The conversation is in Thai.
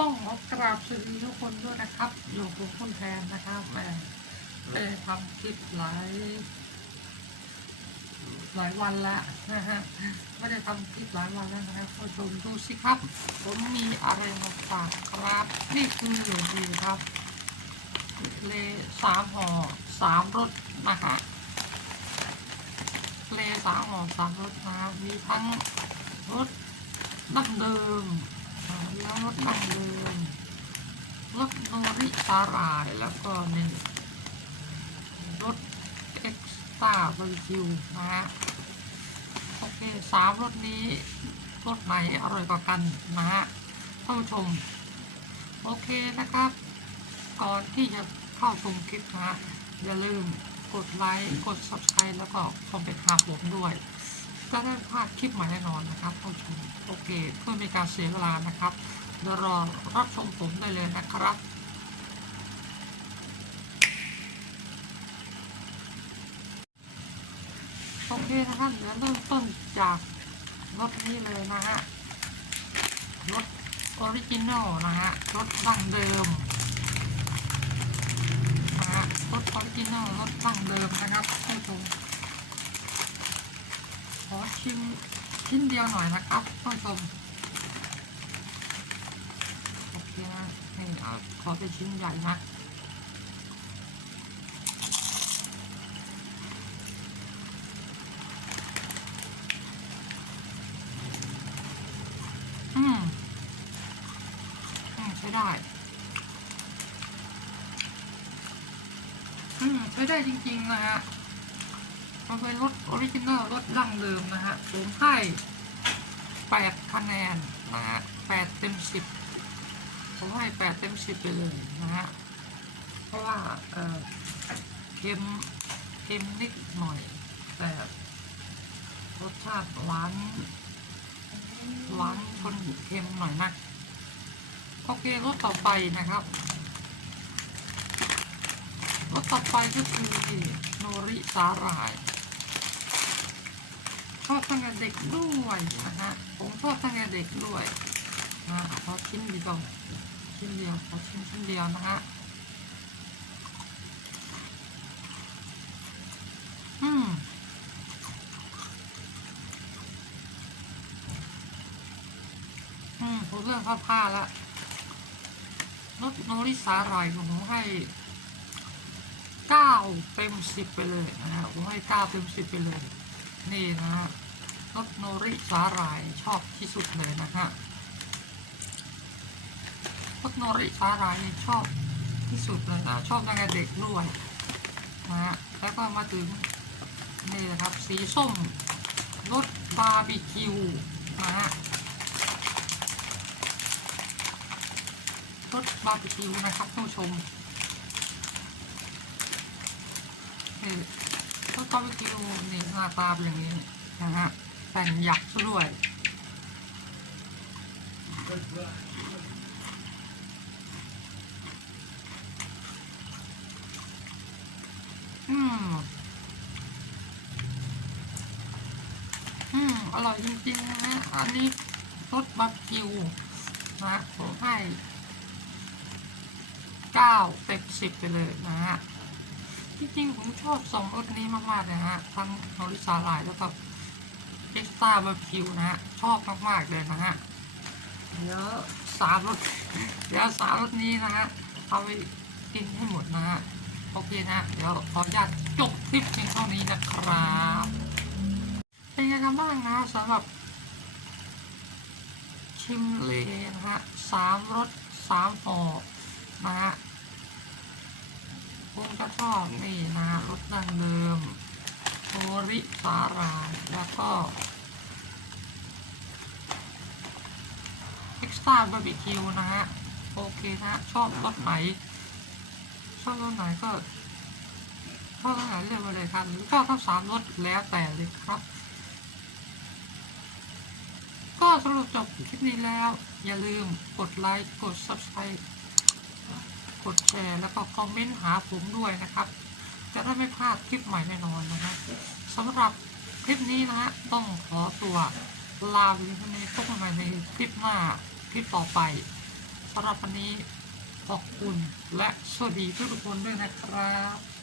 ต้องขอกราบสวัสดีทุกคนด้วยนะครับอยู่กับคุณแทนนะครับแหม่ได้ทำคลิปหลายหลายวันแล้วนะฮะไม่ได้ทำคลิปหลายวันแล้วนะครับผู้ชมดูสิครับ ผมมีอะไรมาฝากครับ นี่คืออยู่ดีครับเลสามห่อสามรสนะฮะเลสามห่อสามรสนะมีทั้งรสดั้งเดิมอ่า แล้วรสดังเดิมรสโนริสาหร่ายแล้วก็นี่รสเอ็กซ์ตาบาร์บีคิวนะฮะโอเคสามรสนี้รสไหนอร่อยกว่ากันนะฮะท่านผู้ชม โอเคนะครับ ก่อนที่จะเข้าชมคลิปนะฮะอย่าลืมกดไลค์ กด subscribe แล้วก็คอมเมนต์หาผมด้วย จะได้พลาดคลิปใหม่แน่นอนนะครับผู้ชมโอเคเพื่อไมีการเสียเวลานะครับเดี๋ยวรอรับชมผมได้เลยนะครับโอเคนะครับเดี๋ยวเริ่มต้นจากรถนี้เลยนะฮะรถออริจินอลนะฮะรถดั้งเดิมนะฮะรถออริจินอลรถดั้งเดิมนะครับท่านผู้ ชิมชิ้นเดียวหน่อยนะครับท่านผู้ชมโอเคนะนี่เอาขอเป็นชิ้นใหญ่นะอืมอืมใช้ได้ อืมใช้ได้จริงๆนะฮะ มันเป็นรถออริจินัลรถดั้งเดิมนะฮะผมให้แปดคะแนนนะฮะแปดเต็มสิบผมให้แปดเต็มสิบไปเลยนะฮะ เพราะว่าเออเค็มเค็มนิดหน่อย แต่รสชาติหวานหวานชนเค็มหน่อยนะโอเครสต่อไปนะครับรสต่อไปก็คือโนริสาหร่าย อบตั้งแต่เด็กด้วยนะฮะผมชอบตั้งแต่เด็กด้วยนะขอชิ้นเดียวชิ้นเดียวขอชิ้นชิ้นเดียวนะฮะอืมอืมผมเรื่องผ้าผ้าละรถโนริสาหร่ายผมให้เก้าเต็มสิบไปเลยนะฮะผมให้เก้าเต็มสิบไปเลย นี่นะฮะรถโนริสาหร่ายชอบที่สุดเลยนะฮะรถโนริสาหร่ายชอบที่สุดเลยนะชอบตั้งแต่เด็กด้วยนะฮะแล้วก็มาถึงนี่นะครับสีส้มรสบาร์บีคิวนะฮะรสบาร์บีคิวนะครับท่านผู้ชมนี่ บาร์บีคิวนี่หน้าตาเป็นอย่างนี้นะฮะแต่งหยักซะด้วยอืมอืมอร่อยจริงๆนะฮะอันนี้รสบาร์บีคิวนะผมให้เก้าเต็มสิบไปเลยนะฮะ จริงๆผมชอบสองรสนี้มากๆเลยฮะ ทั้งโนริสาหร่ายแล้วก็เอ็กซ์ตร้าบาร์บีคิวนะฮะ ชอบมากๆเลยนะฮะเดี๋ยวสามรสเดี๋ยวสามรสนี้นะฮะ เอาไปกินให้หมดนะฮะ โอเคนะ เดี๋ยวขออนุญาตจบคลิปเพียงเท่านี้นะครับ เป็นไงกันบ้างนะสำหรับ ชิมเลนะฮะสามรสสามห่อนะฮะ ผมจะชอบนี่นะรสดั้งเดิมโอริสาหร่ายแล้วก็เอ็กซ์ตร้าบาร์บีคิวนะฮะ โอเคนะชอบรสไหน ชอบรสไหนก็ชอบรสไหนเลือกมาเลยครับ หรือชอบทั้งสามรสแล้วแต่เลยครับ ก็สรุปจบคลิปนี้แล้ว อย่าลืมกดไลค์ กด subscribe ดแชร์ แล้วก็คอมเมนต์หาผมด้วยนะครับ จะได้ไม่พลาดคลิปใหม่แน่นอนนะฮะสำหรับคลิปนี้นะฮะต้องขอตัวลาไปเท่นี้พบกันใหม่ในคลิปหน้าคลิปต่อไปสำหรับวันนี้ขอบคุณและสวัสดีทุกคนด้วยนะครับ